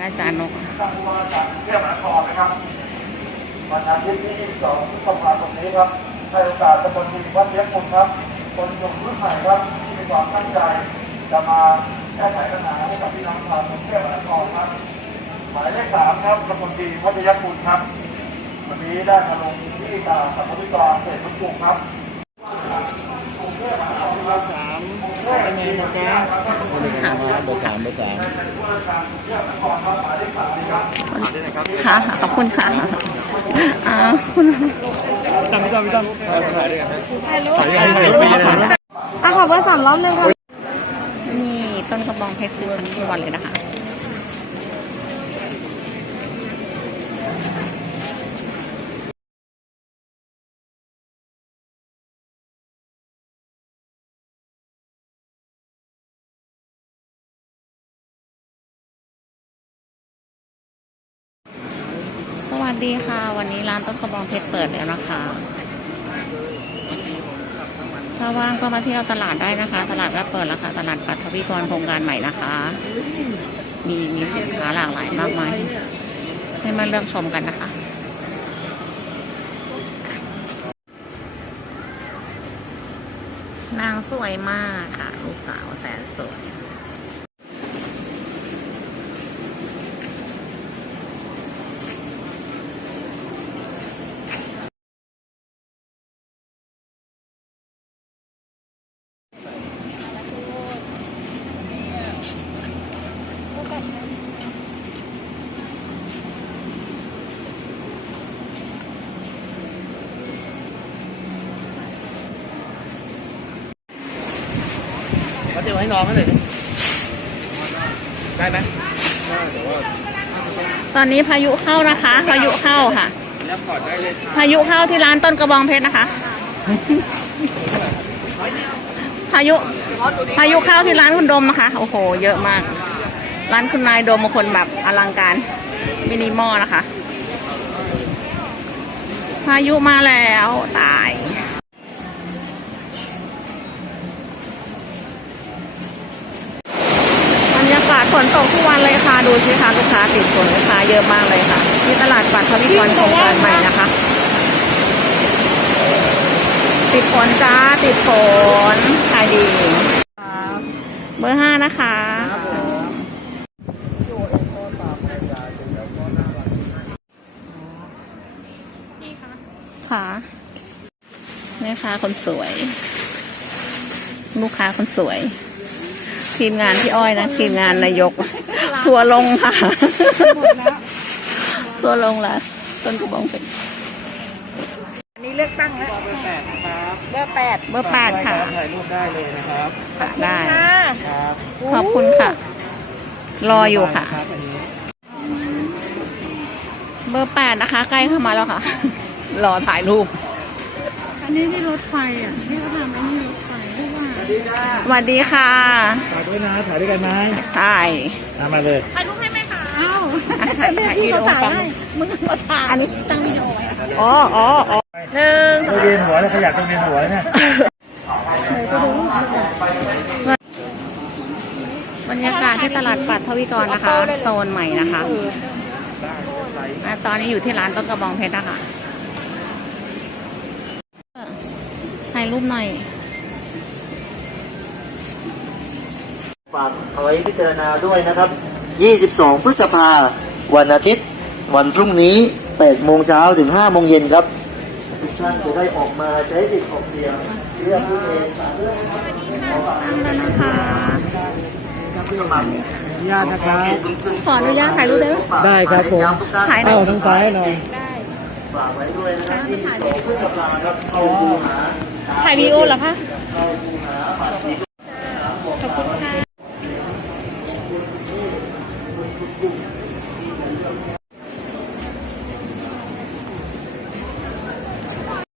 านอาจารย์นกทานผู้ว่าการกรุงเทพมหานครนะครับวันอาทิตย์ที่22พฤษภาคมนี้ครับให้โอกาสตำบลทีวัดเลี้ยงคุณครับคนหนุ่มรุ่นใหม่ครับที่มีความตั้งใจจะมาแก้ไขปัญหาให้กับพี่น้องชาวกรุงเทพมหานครครับหมายเลขสามครับตำบลทีวัดเลี้ยงคุณครับ วันนี้ได้มาลงที่กาสัมภาระเศษทุกกลุ่มหานคร บเบอร์สามเบอร์สามค่ะขอบคุณค่ะอ่าคุณจำไม่จำไม่จำถ่ายด้วยกันไหมถ่ายด้วยกันอะขอเบอร์สามรอบหนึงค่ะนี่ต้นกระบองเพชรคือทั้งวันเลยนะคะ วัสดีค่ะ วันนี้ร้านต้นกระบองเพชรเปิดแล้วนะคะ ถ้าว่างก็มาเที่ยวตลาดได้นะคะ ตลาดก็เปิดแล้วค่ะตลาดปัทวิกรโครงการใหม่นะคะ มีมีสินค้าหลากหลายมากมายให้มาเลือกชมกันนะคะนางสวยมากค่ะ ลูกสาวแสนสวย เขาเดี๋ยวให้น้องเขาหน่อยดิได้ไหมตอนนี้พายุเข้านะคะ พายุเข้าค่ะ แล้วพอดได้เลยพายุเข้าที่ร้านต้นกระบองเพชรนะคะ พายุ พายุเข้าที่ร้านคุณดมนะคะ โอ้โห เยอะมาก ร้านคุณนายโดมบางคนแบบอลังการ มินิมอลนะคะ พายุมาแล้วตาย บรรยากาศฝนตกทุกวันเลยค่ะ ดูสิคะลูกค้าติดฝนลูกค้าเยอะมากเลยค่ะ ที่ตลาดปัตทวิกรโครงการใหม่นะคะ ติดฝนจ้าติดฝนขายดี เบอร์ห้านะคะ ค่ะแม่ค้าคนสวย ลูกค้าคนสวย ทีมงานพี่อ้อยนะ ทีมงานนายก ทัวร์ลงค่ะ ทัวร์ลงละต้นกระบองเป็นอันนี้เลือกตั้งแล้วเบอร์แปดนะครับเบอร์แปดเบอร์แปดค่ะถ่ายรูปได้เลยนะครับค่ะได้ค่ะครับขอบคุณค่ะ รออยู่ค่ะรับอันนี้เบอร์แปดนะคะ ใกล้เข้ามาแล้วค่ะ รอถ่ายรูป อันนี้ที่รถไฟอะที่เขาทำอันนี้รถไฟเพราะว่าสวัสดีค่ะ ถ่ายด้วยนะ ถ่ายด้วยกันไหมถ่ายตามมาเลยอ้าวถ่ายแม่ถ่ายที่วิดีเขาโอถ่ายฟังให้มึงมาถ่ายอันนี้ตั้งวิดีโอไว้ค่ะอ๋ออ๋ออ๋อหนึ่งต้องเวียนหัวแล้วขยับต้องเวียนหัวแล้วเนี่ยบรรยากาศที่ตลาดปัทวิกรนะคะ โซนใหม่นะคะอะตอนนี้อยู่ที่ร้านต้นกระบองเพชรนะคะ ถ่ายรูปหน่อยฝากเอาไว้พิจารณาด้วยนะครับ 22 พฤษภาวันอาทิตย์ วันพรุ่งนี้ 8 โมงเช้าถึง 5 โมงเย็นครับทุกท่านจะได้ออกมาใช้สิทธิ์ออกเสียงเลือกผู้เองสามเรื่องนะคะญาตินะครับ ขออนุญาตถ่ายรูปได้ไหมได้ครับผมถ่ายหน่เอาอยทางซ้ายหน่อย ฝากไว้ด้วยนะครับที่สพฤษภาครับเอาบูหาถ่ายวีโอเหรอคะเอาบูหาบัตขอบคุณค่ะ